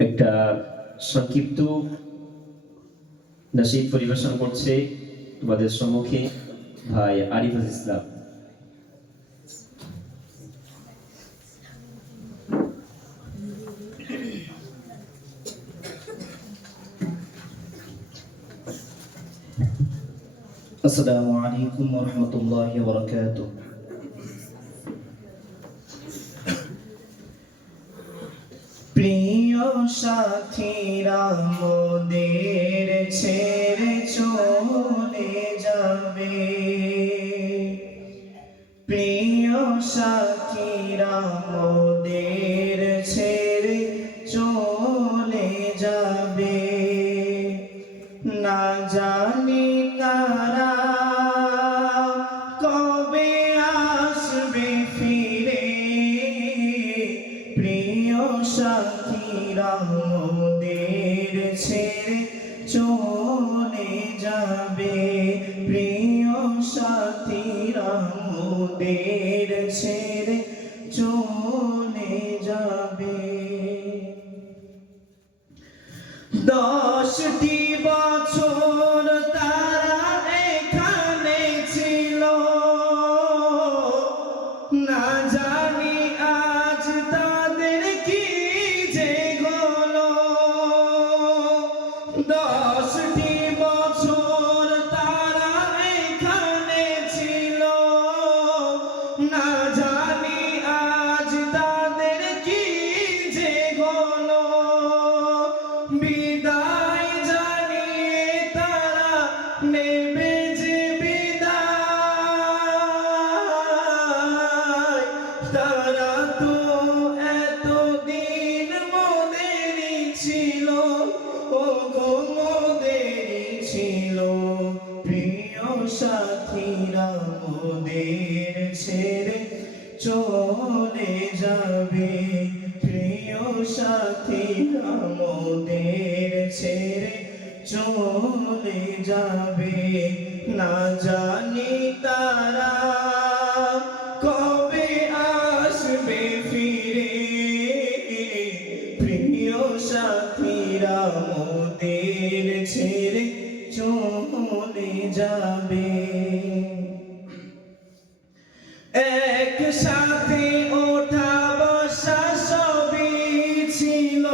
একটা সংক্ষিপ্ত নাশিদ পরিবেশন করছে তোমাদের সম্মুখে ভাই আরিফুল ইসলাম। আসসালামু আলাইকুম ওয়া রাহমাতুল্লাহি ওয়া বারাকাতুহু। প্রিয় সাথীরা মোদের ছেড়ে চলে যাবে, প্রিয় সাথীরা মোদের ছেড়ে চলে যাবে, না জানি তারা কবে আসবে ফিরে, প্রিয় সাথীরা মোদের ছেড়ে চলে যাবে, প্রিয় সাথীরা মোদের ছেড়ে চলে যাবে। 10টি বছর তারা এখানে ছিল, না জানি আজ তাদের কি যে হলো। 10টি বছর তারা এখানে ছিল, না জানি আজ তাদের কি যে হলো। বিদায় জানিয়ে তারা নেবে যে বিদায়, তারা তো এতদিন মোদেরই ছিল, ও গো মোদেরই ছিল। প্রিয় সাথীরা মোদের ছেড়ে চলে যাবে, প্রিয় সাথীরা মোদের ছেড়ে চলে যাবে, না জানি তারা কবে আসবে ফিরে, প্রিয় সাথীরা মোদের ছেড়ে চলে যাবে। একসাথে ওঠা বসা সবই ছিল,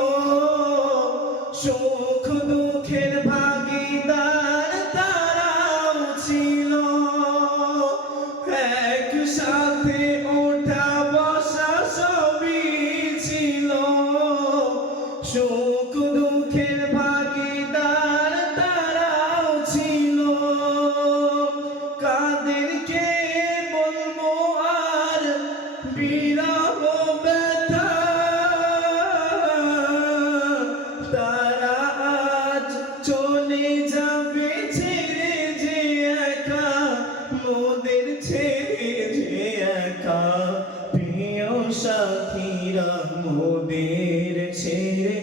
সুখ দুঃখের ভাগিদার তারাও ছিল। একসাথে ওঠা বসা সবই ছিল, সুখ দুঃখের ভাগিদার তারাও ছিল। কাদেরকে বলবো আর বিরহ ব্যথা, তারা আজ চলে যাবে ছেড়ে যে একা, মোদের ছেড়ে যে একা। প্রিয় সাথীরা মোদের ছেড়ে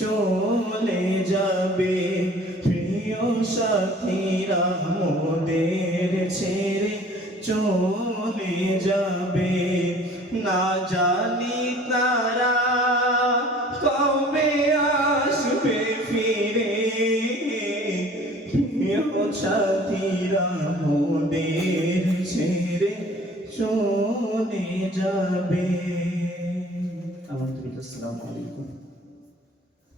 চলে যাবে, প্রিয় সাথীরা মোদের ছেড়ে চলে যাবে, না জানি তারা কবে আসবে ফিরে, প্রিয় সাথীরা মোদের ছেড়ে চলে যাবে।